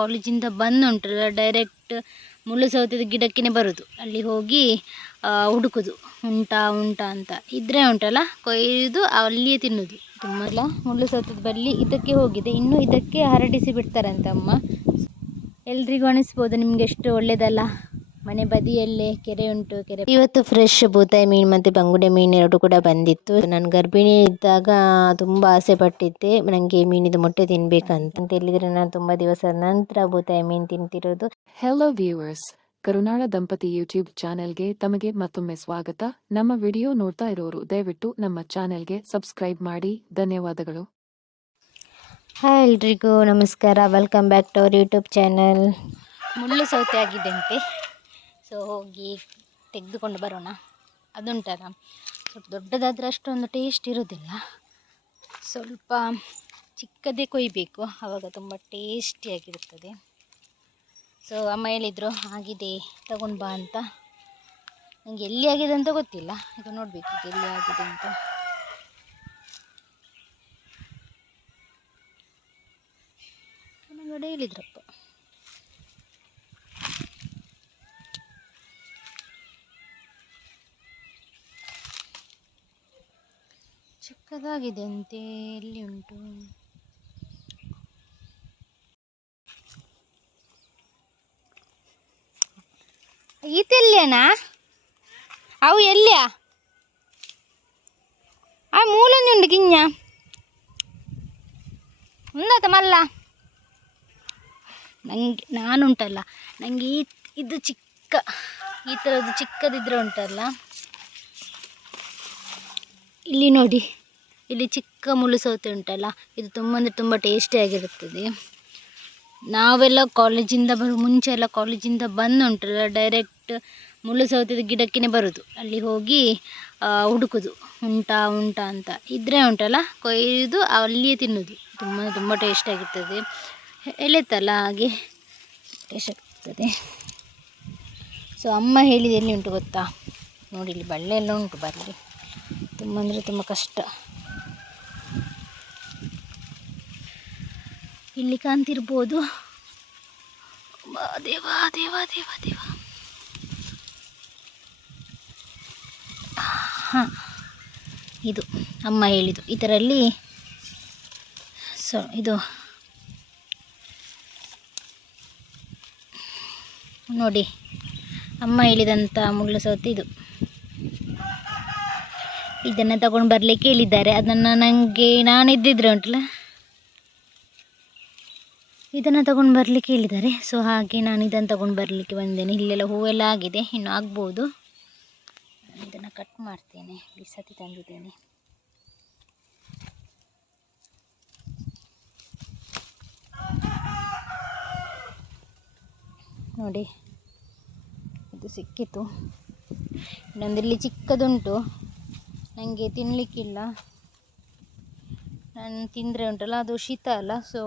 ಕಾಲೇಜಿಂದ ಬಂದು ಉಂಟಲ್ಲ ಡೈರೆಕ್ಟ್ ಮುಳ್ಳು ಸೌತೆದ ಗಿಡಕ್ಕೇ ಬರೋದು. ಅಲ್ಲಿ ಹೋಗಿ ಹುಡುಕೋದು ಉಂಟಾ ಅಂತ ಇದ್ರೆ ಉಂಟಲ್ಲ ಕೊಯ್ದು ಅಲ್ಲಿಯೇ ತಿನ್ನೋದು. ತುಂಬ ಮುಳ್ಳು ಸೌತೆದ ಬಳ್ಳಿ ಇದಕ್ಕೆ ಹೋಗಿದೆ, ಇನ್ನು ಇದಕ್ಕೆ ಹರಡಿಸಿ ಬಿಡ್ತಾರಂತೆ ಅಮ್ಮ. ಎಲ್ರಿಗೂ ಅನಿಸ್ಬೋದು ನಿಮ್ಗೆ ಎಷ್ಟು ಒಳ್ಳೇದಲ್ಲ, ಮನೆ ಬದಿಯಲ್ಲೇ ಕೆರೆ ಉಂಟು. ಕೆರೆ ಇವತ್ತು ಫ್ರೆಶ್ ಬೂತಾಯಿ ಮೀನು ಮತ್ತು ಬಂಗುಡೆ ಮೀನು ಎರಡು ಕೂಡ ಬಂದಿತ್ತು. ನಾನು ಗರ್ಭಿಣಿ ಇದ್ದಾಗ ತುಂಬ ಆಸೆ ಪಟ್ಟಿದ್ದೆ ನನಗೆ ಮೀನಿದು ಮೊಟ್ಟೆ ತಿನ್ಬೇಕಂತ ಹೇಳಿದರೆ ನಾನು ತುಂಬ ದಿವಸದ ನಂತರ ಬೂತಾಯಿ ಮೀನು ತಿಂತಿರೋದು. ಹೆಲೋ ವ್ಯೂವರ್ಸ್, ಕರುನಾಳ ದಂಪತಿ ಯೂಟ್ಯೂಬ್ ಚಾನೆಲ್ಗೆ ತಮಗೆ ಮತ್ತೊಮ್ಮೆ ಸ್ವಾಗತ. ನಮ್ಮ ವಿಡಿಯೋ ನೋಡ್ತಾ ಇರೋರು ದಯವಿಟ್ಟು ನಮ್ಮ ಚಾನೆಲ್ಗೆ ಸಬ್ಸ್ಕ್ರೈಬ್ ಮಾಡಿ. ಧನ್ಯವಾದಗಳು. ಹಾಯ್ ಎಲ್ರಿಗೂ ನಮಸ್ಕಾರ, welcome back to our YouTube channel. ಮುಳ್ಳು ಸೌತೆ ಆಗಿದೆಂತೆ, ಸೊ ಹೋಗಿ ತೆಗೆದುಕೊಂಡು ಬರೋಣ. ಅದುಂಟಲ್ಲ ಸ್ವಲ್ಪ ದೊಡ್ಡದಾದರೆ ಅಷ್ಟೊಂದು ಟೇಸ್ಟ್ ಇರೋದಿಲ್ಲ, ಸ್ವಲ್ಪ ಚಿಕ್ಕದೇ ಕೊಯ್ಬೇಕು, ಆವಾಗ ತುಂಬ ಟೇಸ್ಟಿಯಾಗಿರುತ್ತದೆ. ಸೊ ಅಮ್ಮ ಹೇಳಿದರು ಆಗಿದೆ ತಗೊಂಡು ಬಾ ಅಂತ. ನನಗೆ ಎಲ್ಲಿ ಆಗಿದೆ ಅಂತ ಗೊತ್ತಿಲ್ಲ, ಈಗ ನೋಡಬೇಕು ಈಗ ಎಲ್ಲಿ ಆಗಿದೆ ಅಂತ. ನನಗಡೆ ಹೇಳಿದ್ರಪ್ಪ. ಚಿಕ್ಕದಾಗಿದೆ ಅಂತೆ, ಎಲ್ಲಿ ಉಂಟು? ಈತೆಲ್ಲೇನಾ ಅವು ಎಲ್ಲಿಯ ಆ ಮೂಲೊಂದು ಉಂಟು ಗಿಂಜ ಉಂದತ ಮಲ್ಲ. ನಾನುಂಟಲ್ಲ ನನಗೆ ಇದು ಚಿಕ್ಕ ಈ ಥರದ್ದು ಚಿಕ್ಕದಿದ್ರೆ ಉಂಟಲ್ಲ, ಇಲ್ಲಿ ನೋಡಿ, ಇಲ್ಲಿ ಚಿಕ್ಕ ಮುಳ್ಳು ಸೌತೆ ಉಂಟಲ್ಲ, ಇದು ತುಂಬ ಅಂದರೆ ತುಂಬ ಟೇಸ್ಟಿಯಾಗಿರುತ್ತದೆ. ನಾವೆಲ್ಲ ಕಾಲೇಜಿಂದ ಮುಂಚೆ ಎಲ್ಲ ಕಾಲೇಜಿಂದ ಬಂದು ಉಂಟಲ್ಲ ಡೈರೆಕ್ಟ್ ಮುಳ್ಳು ಸೌತೆದ ಗಿಡಕ್ಕೇ ಬರೋದು. ಅಲ್ಲಿ ಹೋಗಿ ಹುಡುಕೋದು ಉಂಟಾ ಅಂತ ಇದ್ರೆ ಉಂಟಲ್ಲ ಕೊಯ್ದು ಅಲ್ಲಿಯೇ ತಿನ್ನೋದು. ತುಂಬ ಟೇಸ್ಟಿಯಾಗಿರ್ತದೆ, ಎಳೆತಲ್ಲ ಹಾಗೆ ಟೇಸ್ಟ್ ಆಗ್ತದೆ. ಸೊ ಅಮ್ಮ ಹೇಳಿದ ಎಲ್ಲಿ ಉಂಟು ಗೊತ್ತಾ, ನೋಡಿ ಇಲ್ಲಿ ಬಳ್ಳಿ ಎಲ್ಲ ಉಂಟು, ಬರಲಿ ತುಂಬ ಅಂದರೆ ತುಂಬ ಕಷ್ಟ. ಇಲ್ಲಿ ಕಾಣ್ತಿರ್ಬೋದು. ದೇವ ದೇವ ದೇವ ದೇವ. ಹಾಂ, ಇದು ಅಮ್ಮ ಹೇಳಿದ್ದು ಇದರಲ್ಲಿ. ಸೊ ಇದು ನೋಡಿ ಅಮ್ಮ ಹೇಳಿದಂಥ ಮುಳ್ಳು ಸೌತೆ ಇದು. ಇದನ್ನು ತಗೊಂಡು ಬರಲಿಕ್ಕೆ ಹೇಳಿದ್ದಾರೆ. ಅದನ್ನು ನಾನಿದ್ದಿದ್ರೆ ಉಂಟಲ್ಲ ಇದನ್ನು ತಗೊಂಡು ಬರಲಿಕ್ಕೆ ಹೇಳಿದ್ದಾರೆ. ಸೊ ಹಾಗೆ ನಾನು ಇದನ್ನು ತಗೊಂಡು ಬರಲಿಕ್ಕೆ ಬಂದೇನೆ. ಇಲ್ಲೆಲ್ಲ ಹೂವೆಲ್ಲ ಆಗಿದೆ, ಇನ್ನು ಆಗ್ಬೋದು. ಇದನ್ನು ಕಟ್ ಮಾಡ್ತೇನೆ, ಈ ಸತಿ ತಂದಿದ್ದೇನೆ. ನೋಡಿ ಇದು ಸಿಕ್ಕಿತು. ಇನ್ನೊಂದಿಲ್ಲಿ ಚಿಕ್ಕದುಂಟು, ನನಗೆ ತಿನ್ನಲಿಕ್ಕಿಲ್ಲ. ನಾನು ತಿಂದರೆ ಉಂಟಲ್ಲ ಅದು ಶೀತ ಅಲ್ಲ, ಸೊ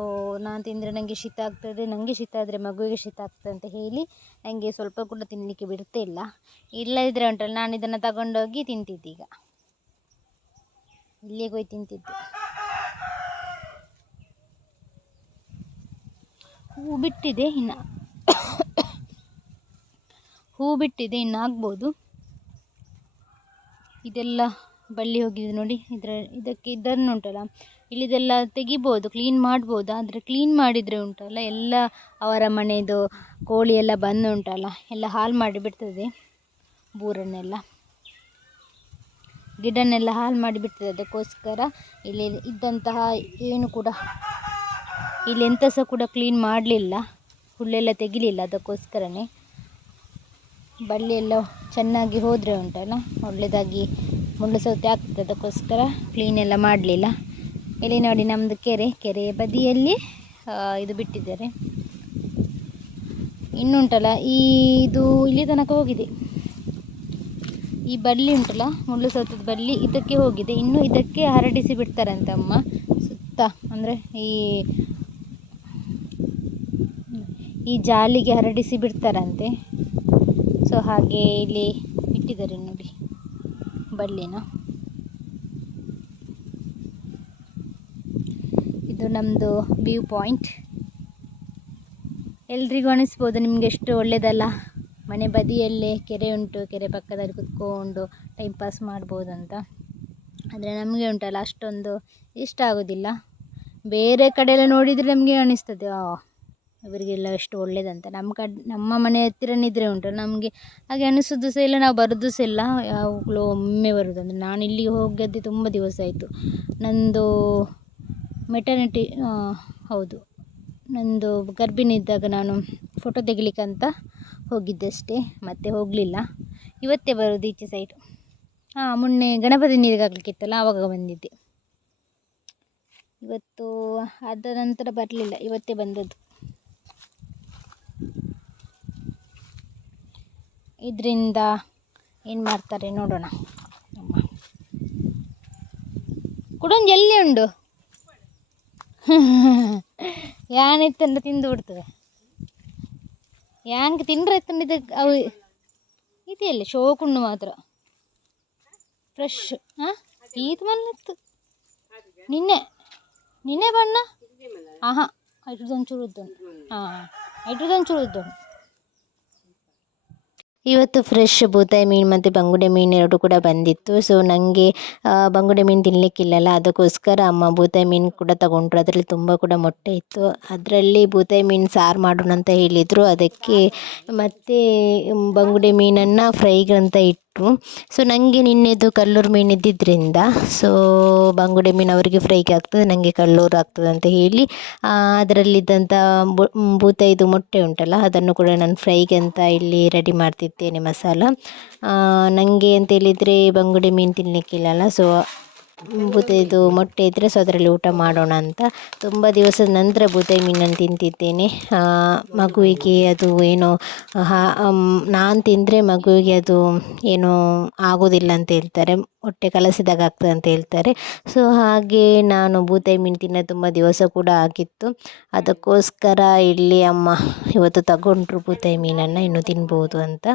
ನಾನು ತಿಂದರೆ ನನಗೆ ಶೀತ ಆಗ್ತದೆ, ನನಗೆ ಶೀತ ಆದರೆ ಮಗುವಿಗೆ ಶೀತ ಆಗ್ತದೆ ಅಂತ ಹೇಳಿ ನನಗೆ ಸ್ವಲ್ಪ ಕೂಡ ತಿನ್ನಲಿಕ್ಕೆ ಬಿಡ್ತಾ ಇಲ್ಲ. ಇಲ್ಲದಿದ್ದರೆ ಉಂಟಲ್ಲ ನಾನು ಇದನ್ನು ತಗೊಂಡೋಗಿ ತಿಂತಿದ್ದೆ. ಈಗ ಇಲ್ಲಿಗೆ ಹೋಗಿ ತಿಂತಿದ್ದೆ. ಹೂ ಬಿಟ್ಟಿದೆ ಇನ್ನು ಆಗ್ಬೋದು. ಇದೆಲ್ಲ ಬಳ್ಳಿ ಹೋಗಿದೆ ನೋಡಿ, ಇದನ್ನು ಉಂಟಲ್ಲ ಇಲ್ಲಿದೆಲ್ಲ ತೆಗಿಬೋದು, ಕ್ಲೀನ್ ಮಾಡ್ಬೋದು. ಆದರೆ ಕ್ಲೀನ್ ಮಾಡಿದರೆ ಉಂಟಲ್ಲ ಎಲ್ಲ ಅವರ ಮನೆಯದು ಕೋಳಿ ಎಲ್ಲ ಬಂದು ಉಂಟಲ್ಲ ಎಲ್ಲ ಹಾಳು ಮಾಡಿಬಿಡ್ತದೆ. ಬೂರನ್ನೆಲ್ಲ ಗಿಡನ್ನೆಲ್ಲ ಹಾಳು ಮಾಡಿಬಿಡ್ತದೆ. ಅದಕ್ಕೋಸ್ಕರ ಇಲ್ಲಿ ಇದ್ದಂತಹ ಏನು ಕೂಡ ಇಲ್ಲಿ ಎಂಥ ಸಹ ಕೂಡ ಕ್ಲೀನ್ ಮಾಡಲಿಲ್ಲ, ಹುಲ್ಲೆಲ್ಲ ತೆಗಿಲಿಲ್ಲ. ಅದಕ್ಕೋಸ್ಕರನೇ ಬಳ್ಳಿಯೆಲ್ಲ ಚೆನ್ನಾಗಿ ಹೋದರೆ ಉಂಟಲ್ಲ ಒಳ್ಳೆಯದಾಗಿ ಮುಳ್ಳು ಸೌತೆ ಆಗ್ತದೆ. ಅದಕ್ಕೋಸ್ಕರ ಕ್ಲೀನ್ ಎಲ್ಲ ಮಾಡಲಿಲ್ಲ. ಇಲ್ಲಿ ನೋಡಿ ನಮ್ಮದು ಕೆರೆಯ ಬದಿಯಲ್ಲಿ ಇದು ಬಿಟ್ಟಿದ್ದಾರೆ. ಇನ್ನುಂಟಲ್ಲ ಇದು ಇಲ್ಲಿ ತನಕ ಹೋಗಿದೆ. ಈ ಬಳ್ಳಿ ಉಂಟಲ್ಲ ಮುಳ್ಳು ಸೌತೆದ ಬಳ್ಳಿ ಇದಕ್ಕೆ ಹೋಗಿದೆ, ಇನ್ನು ಇದಕ್ಕೆ ಹರಡಿಸಿ ಬಿಡ್ತಾರಂತೆ ಅಮ್ಮ ಸುತ್ತ. ಅಂದರೆ ಈ ಜಾಲಿಗೆ ಹರಡಿಸಿ ಬಿಡ್ತಾರಂತೆ. ಸೊ ಹಾಗೆ ಇಲ್ಲಿ ಇಟ್ಟಿದ್ದಾರೆ ನೋಡಿ ಬಳ್ಳಿನ. ಇದು ನಮ್ಮದು ವ್ಯೂ ಪಾಯಿಂಟ್. ಎಲ್ರಿಗೂ ಅನಿಸ್ಬೋದು ನಿಮಗೆ ಎಷ್ಟು ಒಳ್ಳೆಯದಲ್ಲ, ಮನೆ ಬದಿಯಲ್ಲೇ ಕೆರೆ ಉಂಟು, ಕೆರೆ ಪಕ್ಕದಲ್ಲಿ ಕುತ್ಕೊಂಡು ಟೈಮ್ ಪಾಸ್ ಮಾಡ್ಬೋದಂತ. ಆದರೆ ನಮಗೆ ಉಂಟಲ್ಲ ಅಷ್ಟೊಂದು ಇಷ್ಟ ಆಗೋದಿಲ್ಲ. ಬೇರೆ ಕಡೆಯೆಲ್ಲ ನೋಡಿದರೆ ನಮಗೆ ಅನಿಸ್ತದೆ ಇವರಿಗೆಲ್ಲ ಎಷ್ಟು ಒಳ್ಳೇದಂತ. ನಮ್ಮ ಮನೆ ಹತ್ತಿರನೇ ಇದ್ದರೆ ಉಂಟು ನಮಗೆ ಹಾಗೆ ಅನಿಸೋದು ಸಹ ಇಲ್ಲ, ನಾವು ಬರೋದು ಸಹ ಇಲ್ಲ, ಯಾವಾಗಲೂ ಒಮ್ಮೆ ಬರೋದು. ಅಂದರೆ ನಾನು ಇಲ್ಲಿಗೆ ಹೋಗದೆ ತುಂಬ ದಿವಸ ಆಯಿತು. ನಂದು ಮೆಟರ್ನಿಟಿ ಹೌದು, ನಂದು ಗರ್ಭಿಣಿ ಇದ್ದಾಗ ನಾನು ಫೋಟೋ ತೆಗಿಲಿಕ್ಕಂತ ಹೋಗಿದ್ದೆ ಅಷ್ಟೇ, ಮತ್ತೆ ಹೋಗಲಿಲ್ಲ. ಇವತ್ತೇ ಬರೋದು ಈಚೆ ಸೈಡು. ಮೊನ್ನೆ ಗಣಪತಿ ನೀರಿಗೆ ಹಾಕ್ಲಿಕ್ಕಿತ್ತಲ್ಲ ಆವಾಗ ಬಂದಿದ್ದೆ. ಇವತ್ತು ಅದ ನಂತರ ಬರಲಿಲ್ಲ, ಇವತ್ತೇ ಬಂದದ್ದು. ಇದರಿಂದ ಏನು ಮಾಡ್ತಾರೆ ನೋಡೋಣ. ಕುಡೊಂದು ಎಲ್ಲಿ ಉಂಡು ಯಾನಿತ್ತಂದ್ರೆ ತಿಂದು ಬಿಡ್ತದೆ. ಯಾಂಗೆ ತಿಂದ್ರೆ ಇದು ಅವು ಇದೆಯಲ್ಲ ಶೋಕುಂಡು ಮಾತ್ರ ಫ್ರೆಶ್. ಈತ ಮಲ್ಲಿತ್ತು ನಿನ್ನೆ ಬಣ್ಣ ಐಟುದೊಂಚೂರು ಉದ್ದನು ಐಟುದೊಂಚೂರು ಉದ್ದನು. ಇವತ್ತು ಫ್ರೆಶ್ ಬೂತಾಯಿ ಮೀನು ಮತ್ತು ಬಂಗುಡೆ ಮೀನು ಎರಡು ಕೂಡ ಬಂದಿತ್ತು. ಸೊ ನನಗೆ ಬಂಗುಡೆ ಮೀನು ತಿನ್ನಲಿಕ್ಕಿಲ್ಲಲ್ಲ, ಅದಕ್ಕೋಸ್ಕರ ಅಮ್ಮ ಬೂತಾಯಿ ಮೀನು ಕೂಡ ತಗೊಂಡ್ರು. ಅದರಲ್ಲಿ ತುಂಬ ಕೂಡ ಮೊಟ್ಟೆ ಇತ್ತು. ಅದರಲ್ಲಿ ಬೂತಾಯಿ ಮೀನು ಸಾರು ಮಾಡೋಣ ಅಂತ ಹೇಳಿದರು. ಅದಕ್ಕೆ ಮತ್ತು ಬಂಗುಡೆ ಮೀನನ್ನು ಫ್ರೈಗಂತ ಇಟ್ಟರು. ಸೊ ನನಗೆ ನಿನ್ನೆದು ಕಲ್ಲೂರು ಮೀನು ಇದ್ದಿದ್ದರಿಂದ ಸೊ ಬಂಗುಡೆ ಮೀನು ಅವರಿಗೆ ಫ್ರೈಗೆ ಆಗ್ತದೆ, ನನಗೆ ಕಲ್ಲೂರು ಆಗ್ತದೆ ಅಂತ ಹೇಳಿ ಅದರಲ್ಲಿದ್ದಂಥ ಬೂತಾಯಿದು ಮೊಟ್ಟೆ ಉಂಟಲ್ಲ ಅದನ್ನು ಕೂಡ ನಾನು ಫ್ರೈಗೆ ಅಂತ ಇಲ್ಲಿ ರೆಡಿ ಮಾಡ್ತಿದ್ದೇನೆ ಮಸಾಲ. ನನಗೆ ಅಂತೇಳಿದರೆ ಬಂಗುಡೆ ಮೀನು ತಿನ್ನಲಿಕ್ಕಿಲ್ಲಲ್ಲ, ಸೊ ಬೂತಾಯಿದು ಮೊಟ್ಟೆ ಇದ್ದರೆ ಸೊ ಅದರಲ್ಲಿ ಊಟ ಮಾಡೋಣ ಅಂತ ತುಂಬ ದಿವಸದ ನಂತರ ಬೂತಾಯಿ ಮೀನನ್ನು ತಿಂತಿದ್ದೇನೆ. ಮಗುವಿಗೆ ಅದು ಏನೋ ನಾನು ತಿಂದರೆ ಮಗುವಿಗೆ ಅದು ಏನೋ ಆಗೋದಿಲ್ಲ ಅಂತ ಹೇಳ್ತಾರೆ, ಹೊಟ್ಟೆ ಕಲಸಿದಾಗ ಆಗ್ತದೆ ಅಂತ ಹೇಳ್ತಾರೆ. ಸೊ ಹಾಗೆ ನಾನು ಬೂತಾಯಿ ಮೀನು ತಿನ್ನೋ ತುಂಬ ದಿವಸ ಕೂಡ ಆಗಿತ್ತು. ಅದಕ್ಕೋಸ್ಕರ ಇಲ್ಲಿ ಅಮ್ಮ ಇವತ್ತು ತಗೊಂಡ್ರು ಬೂತಾಯಿ ಮೀನನ್ನು, ಇನ್ನು ತಿನ್ಬೋದು ಅಂತ.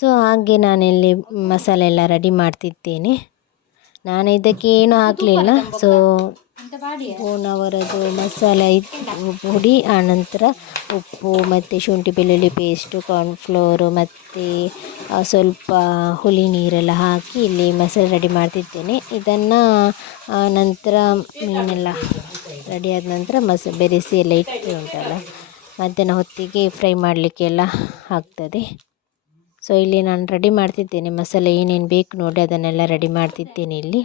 ಸೊ ಹಾಗೆ ನಾನಿಲ್ಲಿ ಮಸಾಲೆ ಎಲ್ಲ ರೆಡಿ ಮಾಡ್ತಿದ್ದೇನೆ. ನಾನು ಇದಕ್ಕೆ ಏನೂ ಹಾಕಲಿಲ್ಲ. ಸೊ ಅವರದ್ದು ಮಸಾಲೆ ಪುಡಿ, ಆನಂತರ ಉಪ್ಪು ಮತ್ತು ಶುಂಠಿ ಬೆಳ್ಳುಳ್ಳಿ ಪೇಸ್ಟು, ಕಾರ್ನ್ಫ್ಲೋರು ಮತ್ತು ಸ್ವಲ್ಪ ಹುಳಿ ನೀರೆಲ್ಲ ಹಾಕಿ ಇಲ್ಲಿ ಮಸಾಲೆ ರೆಡಿ ಮಾಡ್ತಿದ್ದೇನೆ. ಇದನ್ನು ನಂತರ ಮೀನೆಲ್ಲ ರೆಡಿ ಆದ ನಂತರ ಬೆರೆಸಿ ಎಲ್ಲ ಇಟ್ಟು ಉಂಟಲ್ಲ ಮಧ್ಯಾಹ್ನ ಹೊತ್ತಿಗೆ ಫ್ರೈ ಮಾಡಲಿಕ್ಕೆಲ್ಲ ಆಗ್ತದೆ. ಸೊ ಇಲ್ಲಿ ನಾನು ರೆಡಿ ಮಾಡ್ತಿದ್ದೇನೆ ಮಸಾಲೆ ಏನೇನು ಬೇಕು ನೋಡಿ ಅದನ್ನೆಲ್ಲ ರೆಡಿ ಮಾಡ್ತಿದ್ದೇನೆ. ಇಲ್ಲಿ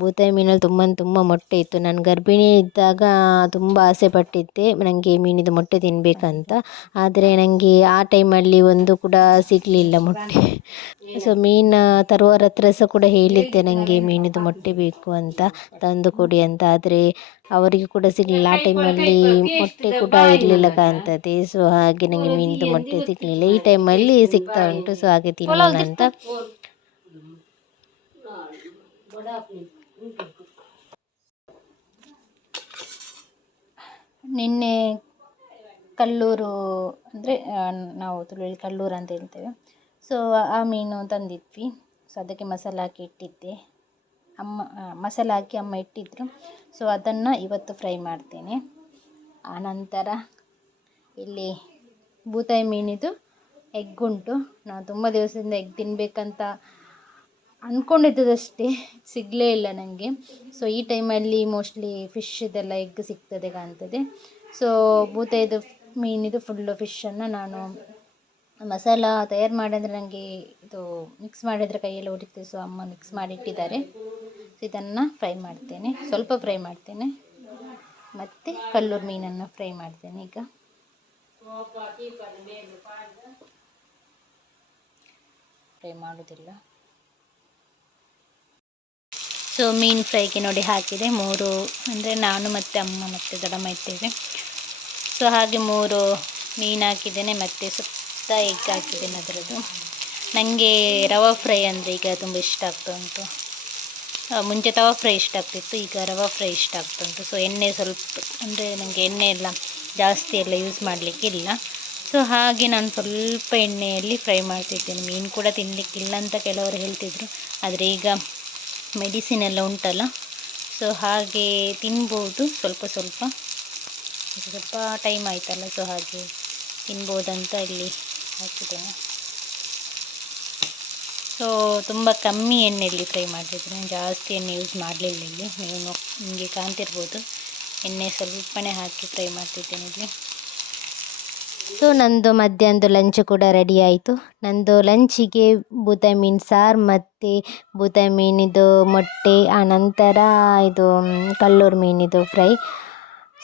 ಬೂತಾಯಿ ಮೀನಲ್ಲಿ ತುಂಬ ಮೊಟ್ಟೆ ಇತ್ತು. ನಾನು ಗರ್ಭಿಣಿ ಇದ್ದಾಗ ತುಂಬ ಆಸೆ ಪಟ್ಟಿದ್ದೆ ನನಗೆ ಮೀನಿದು ಮೊಟ್ಟೆ ತಿನ್ನಬೇಕಂತ. ಆದರೆ ನನಗೆ ಆ ಟೈಮಲ್ಲಿ ಒಂದು ಕೂಡ ಸಿಗಲಿಲ್ಲ ಮೊಟ್ಟೆ. ಸೊ ಮೀನು ತರುವವರ ಹತ್ರ ಸಹ ಕೂಡ ಹೇಳಿದ್ದೆ ನನಗೆ ಮೀನಿದು ಮೊಟ್ಟೆ ಬೇಕು ಅಂತ, ತಂದು ಕೊಡಿ ಅಂತ. ಆದರೆ ಅವರಿಗೆ ಕೂಡ ಸಿಗಲಿಲ್ಲ. ಆ ಟೈಮಲ್ಲಿ ಮೊಟ್ಟೆ ಕೂಡ ಇರಲಿಲ್ಲ ಕಾಣ್ತದೆ. ಸೊ ಹಾಗೆ ನನಗೆ ಮೀನಿದು ಮೊಟ್ಟೆ ಸಿಗಲಿಲ್ಲ. ಈ ಟೈಮಲ್ಲಿ ಸಿಗ್ತಾ ಉಂಟು, ಸೊ ಹಾಗೆ ತಿನ್ನೋಣ ಅಂತ. ನಿನ್ನೆ ಕಲ್ಲೂರು ಅಂದರೆ ನಾವು ತುಳುವಲ್ಲಿ ಕಲ್ಲೂರು ಅಂತ ಹೇಳ್ತೇವೆ. ಸೊ ಆ ಮೀನು ತಂದಿದ್ವಿ. ಸೊ ಅದಕ್ಕೆ ಮಸಾಲೆ ಹಾಕಿ ಇಟ್ಟಿದ್ದೆ. ಮಸಾಲೆ ಹಾಕಿ ಅಮ್ಮ ಇಟ್ಟಿದ್ದರು. ಸೊ ಅದನ್ನು ಇವತ್ತು ಫ್ರೈ ಮಾಡ್ತೇನೆ. ಆನಂತರ ಇಲ್ಲಿ ಬೂತಾಯಿ ಮೀನಿದು ಎಗ್ ಉಂಟು. ನಾವು ತುಂಬ ದಿವಸದಿಂದ ಎಗ್ ತಿನ್ನಬೇಕಂತ ಅಂದ್ಕೊಂಡಿದ್ದದಷ್ಟೇ, ಸಿಗಲೇ ಇಲ್ಲ ನನಗೆ. ಸೊ ಈ ಟೈಮಲ್ಲಿ ಮೋಸ್ಟ್ಲಿ ಫಿಶ್ ಇದೆಲ್ಲ ಎಗ್ ಸಿಗ್ತದೆ ಕಾಣ್ತದೆ. ಸೊ ಬೂತಾಯಿದು ಮೀನಿದು ಫುಲ್ಲು ಫಿಶನ್ನು ನಾನು ಮಸಾಲ ತಯಾರು ಮಾಡಿದರೆ ನನಗೆ ಇದು ಮಿಕ್ಸ್ ಮಾಡಿದರೆ ಕೈಯೆಲ್ಲ ಹೊಡಿತದೆ. ಸೊ ಅಮ್ಮ ಮಿಕ್ಸ್ ಮಾಡಿ ಇಟ್ಟಿದ್ದಾರೆ. ಸೊ ಇದನ್ನು ಫ್ರೈ ಮಾಡ್ತೇನೆ, ಸ್ವಲ್ಪ ಫ್ರೈ ಮಾಡ್ತೇನೆ. ಮತ್ತು ಕಲ್ಲೂರು ಮೀನನ್ನು ಫ್ರೈ ಮಾಡ್ತೇನೆ. ಈಗ ಫ್ರೈ ಮಾಡೋದಿಲ್ಲ. ಸೊ ಮೀನು ಫ್ರೈಗೆ ನೋಡಿ ಹಾಕಿದೆ 3, ಅಂದರೆ ನಾನು ಮತ್ತು ಅಮ್ಮ ಮತ್ತು ದೊಡ್ಡಮ್ಮ ಇದ್ದೇವೆ. ಸೊ ಹಾಗೆ 3 ಮೀನು ಹಾಕಿದ್ದೇನೆ ಮತ್ತು ಸುತ್ತ ಎಗ್ ಹಾಕಿದ್ದೇನೆ ಅದರದ್ದು. ನನಗೆ ರವಾ ಫ್ರೈ ಅಂದರೆ ಈಗ ತುಂಬ ಇಷ್ಟ ಆಗ್ತಾ ಉಂಟು. ಮುಂಚೆ ತವಾ ಫ್ರೈ ಇಷ್ಟ ಆಗ್ತಿತ್ತು, ಈಗ ರವಾ ಫ್ರೈ ಇಷ್ಟ ಆಗ್ತಾ ಉಂಟು. ಸೊ ಎಣ್ಣೆ ಸ್ವಲ್ಪ, ಅಂದರೆ ನನಗೆ ಎಣ್ಣೆ ಎಲ್ಲ ಜಾಸ್ತಿ ಎಲ್ಲ ಯೂಸ್ ಮಾಡಲಿಕ್ಕಿಲ್ಲ. ಸೊ ಹಾಗೆ ನಾನು ಸ್ವಲ್ಪ ಎಣ್ಣೆಯಲ್ಲಿ ಫ್ರೈ ಮಾಡ್ತಿದ್ದೇನೆ. ಮೀನು ಕೂಡ ತಿನ್ನಲಿಕ್ಕಿಲ್ಲ ಅಂತ ಕೆಲವರು ಹೇಳ್ತಿದ್ರು, ಆದರೆ ಈಗ ಮೆಡಿಸಿನ್ ಎಲ್ಲ ಉಂಟಲ್ಲ, ಸೊ ಹಾಗೆ ತಿನ್ಬೋದು ಸ್ವಲ್ಪ ಟೈಮ್ ಆಯ್ತಲ್ಲ, ಸೊ ಹಾಗೆ ತಿನ್ಬೋದಂತ ಇಲ್ಲಿ ಹಾಕಿದ್ದೇನೆ. ಸೊ ತುಂಬ ಕಮ್ಮಿ ಎಣ್ಣೆಯಲ್ಲಿ ಫ್ರೈ ಮಾಡಿದ್ದೀನಿ, ಜಾಸ್ತಿ ಎಣ್ಣೆ ಯೂಸ್ ಮಾಡಲಿಲ್ಲ ಇಲ್ಲಿ. ನೀವು ನಿಮಗೆ ಕಾಣ್ತಿರ್ಬೋದು, ಎಣ್ಣೆ ಸ್ವಲ್ಪನೇ ಹಾಕಿ ಫ್ರೈ ಮಾಡ್ತಿದ್ದೇನೆ ಇಲ್ಲಿ. ಸೊ ನಂದು ಮಧ್ಯಾಹ್ನದ ಲಂಚ್ ಕೂಡ ರೆಡಿ ಆಯಿತು. ನಂದು ಲಂಚಿಗೆ ಬೂತಾಯಿ ಮೀನು ಸಾರು ಮತ್ತು ಬೂತಾಯಿ ಮೀನಿದು ಮೊಟ್ಟೆ, ಆನಂತರ ಇದು ಕಲ್ಲೂರು ಮೀನಿದು ಫ್ರೈ.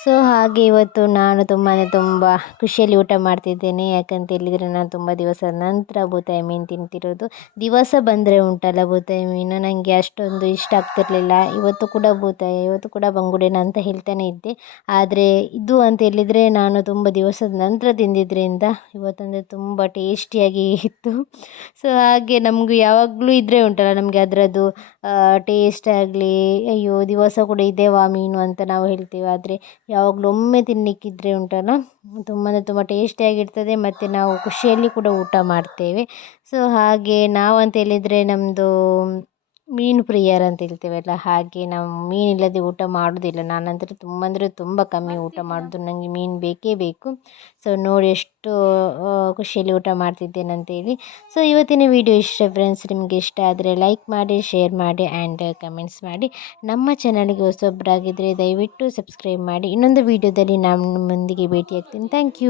ಸೊ ಹಾಗೆ ಇವತ್ತು ನಾನು ತುಂಬ ಖುಷಿಯಲ್ಲಿ ಊಟ ಮಾಡ್ತಿದ್ದೇನೆ. ಯಾಕಂತ ಹೇಳಿದರೆ ನಾನು ತುಂಬ ದಿವಸದ ನಂತರ ಬೂತಾಯಿ ಮೀನು ತಿಂತಿರೋದು. ದಿವಸ ಬಂದರೆ ಉಂಟಲ್ಲ ಬೂತಾಯಿ ಮೀನು, ನನಗೆ ಅಷ್ಟೊಂದು ಇಷ್ಟ ಆಗ್ತಿರಲಿಲ್ಲ. ಇವತ್ತು ಕೂಡ ಇವತ್ತು ಕೂಡ ಬಂಗುಡೆನ ಅಂತ ಹೇಳ್ತಾನೆ ಇದ್ದೆ. ಆದರೆ ಇದು ಅಂತ ಹೇಳಿದರೆ ನಾನು ತುಂಬ ದಿವಸದ ನಂತರ ತಿಂದಿದ್ದರಿಂದ ಇವತ್ತಂದರೆ ತುಂಬ ಟೇಸ್ಟಿಯಾಗಿ ಇತ್ತು. ಸೊ ಹಾಗೆ ನಮಗೂ ಯಾವಾಗಲೂ ಇದ್ದರೆ ಉಂಟಲ್ಲ ನಮಗೆ ಅದರದ್ದು ಟೇಸ್ಟ್ ಆಗಲಿ, ಅಯ್ಯೋ ದಿವಸ ಕೂಡ ಇದೆವಾ ಮೀನು ಅಂತ ನಾವು ಹೇಳ್ತೇವೆ. ಆದರೆ ಯಾವಾಗಲೂ ಒಮ್ಮೆ ತಿನ್ನಲಿಕ್ಕಿದ್ರೆ ಉಂಟಲ್ಲ ತುಂಬ ಟೇಸ್ಟಿಯಾಗಿರ್ತದೆ ಮತ್ತು ನಾವು ಖುಷಿಯಲ್ಲಿ ಕೂಡ ಊಟ ಮಾಡ್ತೇವೆ. ಸೊ ಹಾಗೆ ನಾವು ಅಂತ ಹೇಳಿದರೆ ನಮ್ಮದು ಮೀನು ಪ್ರಿಯರ್ ಅಂತ ಹೇಳ್ತೇವಲ್ಲ, ಹಾಗೆ ನಾವು ಮೀನಿಲ್ಲದೆ ಊಟ ಮಾಡೋದಿಲ್ಲ. ನಾನಂದರೆ ತುಂಬ ಕಮ್ಮಿ ಊಟ ಮಾಡೋದು, ನನಗೆ ಮೀನು ಬೇಕೇ ಬೇಕು. ಸೊ ನೋಡಿ ಎಷ್ಟು ಖುಷಿಯಲ್ಲಿ ಊಟ ಮಾಡ್ತಿದ್ದೇನೆ ಅಂತೇಳಿ. ಸೊ ಇವತ್ತಿನ ವಿಡಿಯೋ ಇಷ್ಟ ಫ್ರೆಂಡ್ಸ್, ನಿಮಗೆ ಇಷ್ಟ ಆದರೆ ಲೈಕ್ ಮಾಡಿ, ಶೇರ್ ಮಾಡಿ ಆ್ಯಂಡ್ ಕಮೆಂಟ್ಸ್ ಮಾಡಿ. ನಮ್ಮ ಚಾನಲ್ಗೆ ಹೊಸೊಬ್ಬರಾಗಿದ್ದರೆ ದಯವಿಟ್ಟು ಸಬ್ಸ್ಕ್ರೈಬ್ ಮಾಡಿ. ಇನ್ನೊಂದು ವಿಡಿಯೋದಲ್ಲಿ ನಾನು ನಿಮ್ಮೊಂದಿಗೆ ಭೇಟಿಯಾಗ್ತೀನಿ. Thank you.